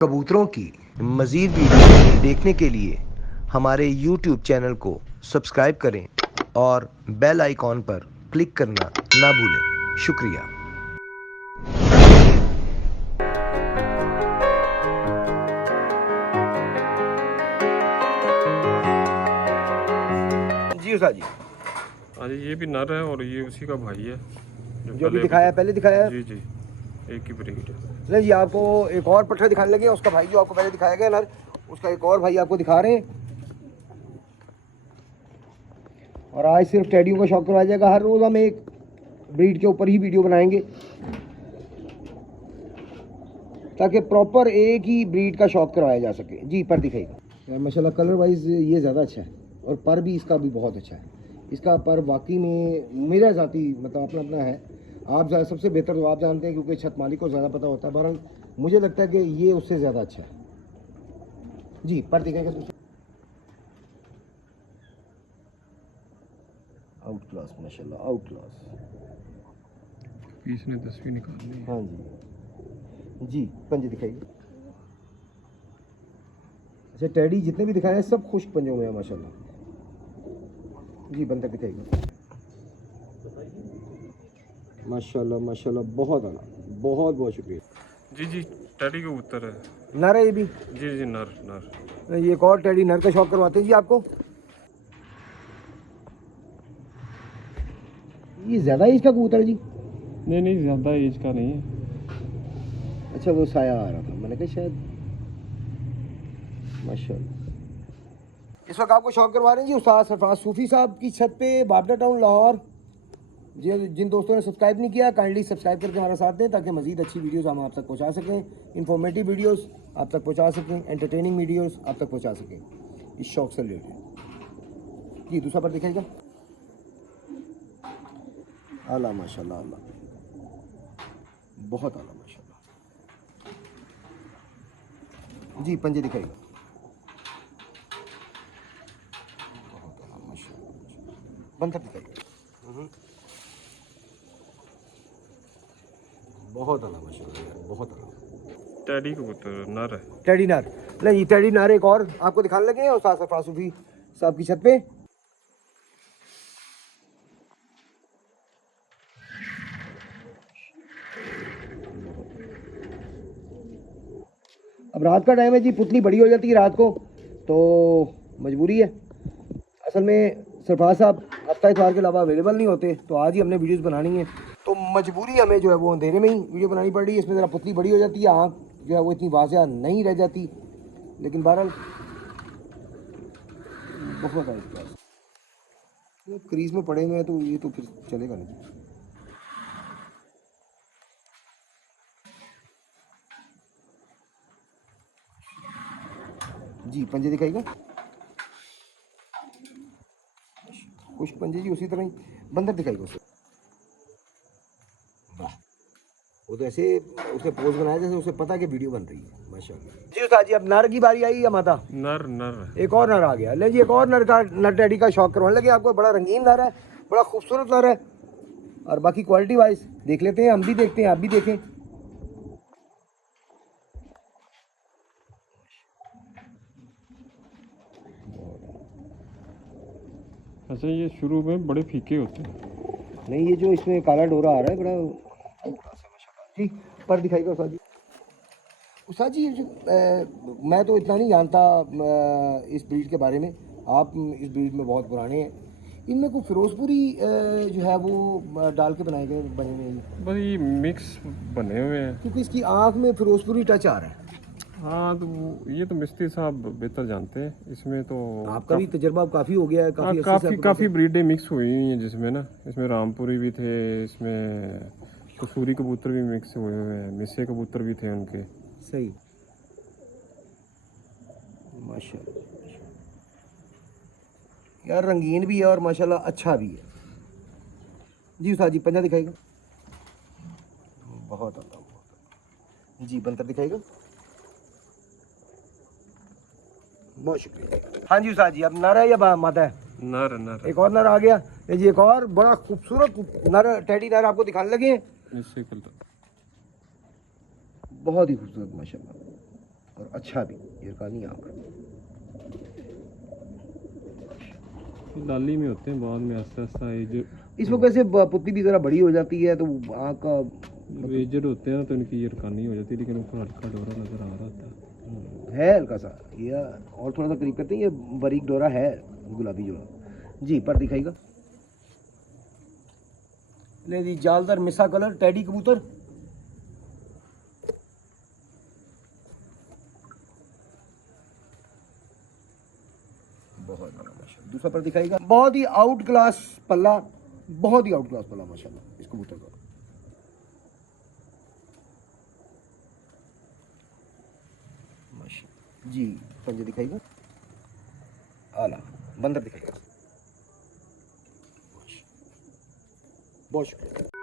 कबूतरों की मज़ीद वीडियो देखने के लिए हमारे YouTube चैनल को सब्सक्राइब करें और बेल आइकॉन पर क्लिक करना ना भूलें। शुक्रिया। जी उस्ताद जी। हाँ जी, ये भी नर है और ये उसी का भाई है जो भी दिखाया पहले दिखाया। जी जी, एक ही ब्रीड है। नहीं जी, आपको एक और पट्ठा दिखाने लगे, उसका भाई जो आपको पहले दिखाया गया नर, उसका एक और भाई आपको दिखा रहे हैं। और आज सिर्फ टेडियों का शौक करवाया जाएगा। हर रोज़ हम एक ब्रीड के ऊपर ही वीडियो बनाएंगे ताकि प्रॉपर एक ही ब्रीड का शौक करवाया जा सके। जी पर दिखाइए यार, माशाल्लाह कलर वाइज ये ज़्यादा अच्छा है और पर भी इसका भी बहुत अच्छा है। इसका पर वाकई में मेरा ज़ाती मतलब अपना अपना है। आप सबसे बेहतर तो आप जानते हैं क्योंकि छत मालिक को ज़्यादा पता होता है। बहरहाल मुझे लगता है कि ये उससे ज़्यादा अच्छा है। जी पर दिखाएगा आउट क्लास, माशाल्लाह आउट क्लास। पीस ने 10वीं निकाल ली। हाँ जी, पंजे दिखाइए। अच्छा, टेडी जितने भी दिखाए हैं सब खुश्क पंजों में है माशाल्लाह। जी बंदर दिखाइए। माशाल्लाह माशाल्लाह, बहुत आला, बहुत बहुत शुक्रिया। जी जी, टेडी का उत्तर है। नर है ये भी? जी जी, नर नर। ये एक और टेडी नर का शौक करवाते हैं जी आपको। ये ज़्यादा एज का कबूतर है जी? नहीं नहीं, ज़्यादा एज का नहीं है। अच्छा, वो साया आ रहा था, मैंने कहा शायद। माशाल्लाह। इस वक्त आपको शौक करवा रहे हैं जी उस्ताद सरफराज सूफ़ी साहब की छत पे, बाबडा टाउन लाहौर। जिन दोस्तों ने सब्सक्राइब नहीं किया काइंडली सब्सक्राइब करके हमारा साथ दें ताकि मज़ीद अच्छी वीडियोस हम आप तक पहुंचा सकें, इंफॉर्मेटिव वीडियोस आप तक पहुंचा सकें, एंटरटेनिंग वीडियोस आप तक पहुंचा सकें इस शौक से रिलेटेड। जी दूसरा पर दिखाएगा। आला माशाल्लाह, आला बहुत आला माशाल्लाह। जी पंजे दिखाइए। बहुत आला माशाल्लाह। बंदर दिखाइए। बहुत आला माशाल्लाह, बहुत आला। टेडी का उत्तर नर है। टेडी नर। नहीं, टेडी नर एक और आपको दिखाने लगे हैं उस्ताद सरफराज सूफ़ी साहब की छत पे। अब रात का टाइम है जी, पुतली बड़ी हो जाती है रात को तो मजबूरी है। असल में सरफराज साहब हफ्ता इतवार के अलावा अवेलेबल नहीं होते, तो आज ही हमने वीडियोस बनानी है तो मजबूरी हमें जो है वो अंधेरे में ही वीडियो बनानी पड़ रही है। इसमें ज़रा पुतली बड़ी हो जाती है, आँख जो है वो इतनी वाज़िया नहीं रह जाती, लेकिन बहरहाल बहुत है इसके पास। वो क्रीज में पड़े हुए हैं तो ये तो फिर चलेगा नहीं। जी पंजे दिखाएगा। कुछ पंजे जी उसी तरह ही। बंदर दिखाएगा उसे। वाह, वो तो ऐसे उसने पोज बनाया जैसे उसे पता कि वीडियो बन रही है। माशाल्लाह। जी उस्ताद जी, अब नर की बारी आई या माता? नर नर। एक और नर आ गया। ले जी, एक और नर टेडी का शौक करवाने लगे आपको। बड़ा रंगीन नर है, बड़ा खूबसूरत नर है और बाकी क्वालिटी वाइज देख लेते हैं, हम भी देखते हैं, आप भी देखें। अच्छा, ये शुरू में बड़े फीके होते हैं। नहीं, ये जो इसमें काला डोरा आ रहा है बड़ा जी। पर दिखाइएगा उस्ताद जी। उस्ताद जी जो मैं तो इतना नहीं जानता इस ब्रीड के बारे में, आप इस ब्रीड में बहुत पुराने हैं। इनमें कोई फिरोजपुरी जो है वो डाल के बनाए गए बने हुए हैं, बस ये मिक्स बने हुए हैं। क्योंकि इसकी आँख में फिरोजपुरी टच आ रहा है। हाँ, तो ये तो मिस्त्री साहब बेहतर जानते हैं। इसमें तो आपका भी तजर्बा काफ़ी हो गया है, काफ़ी काफ़ी ब्रीडें मिक्स हुई हुई हैं जिसमें ना, इसमें रामपुरी भी थे, इसमें कसूरी कबूतर भी मिक्स हुए हुए हैं, मिस्से कबूतर भी थे उनके। सही। माशाल्लाह यार, रंगीन भी है और माशाल्लाह अच्छा भी है। जी उस्ताद जी पंजा दिखाएगा। बहुत आता, बहुत। जी बंदर दिखाएगा। बहुत शुक्रिया। हाँ जी उस्ताद जी, अब नर है या मादा है? नर नर। एक और नर आ गया। ये जी एक और बड़ा खूबसूरत नर टेडी नर आपको दिखाने लगे हैं। इससे कल बहुत ही खूबसूरत माशाल्लाह। अच्छा भी इरकानी आँख। लाली में होते हैं, बाद में आस्ता आस्ता एज इस वक्त ऐसे पुतली भी ज़रा बड़ी हो जाती है तो आँख का एजड होते हैं ना तो इनकी इरकानी हो जाती है, लेकिन ऊपर हल्का डोरा नज़र आ रहा होता है। है हल्का सा ये, और थोड़ा सा करीब करते हैं, ये बारीक डोरा है गुलाबी जो। जी पर दिखाएगा। ले जी जालदार मिसा कलर टैडी कबूतर। बहुत बड़ा माशाल्लाह। दूसरा पर दिखाएगा। बहुत ही आउट क्लास पल्ला, बहुत ही आउट क्लास पल्ला माशाल्लाह इस कबूतर का। माशाल्लाह जी। पंजे दिखाएगा। आला बंदर दिखाएगा। बहुत शुक्रिया।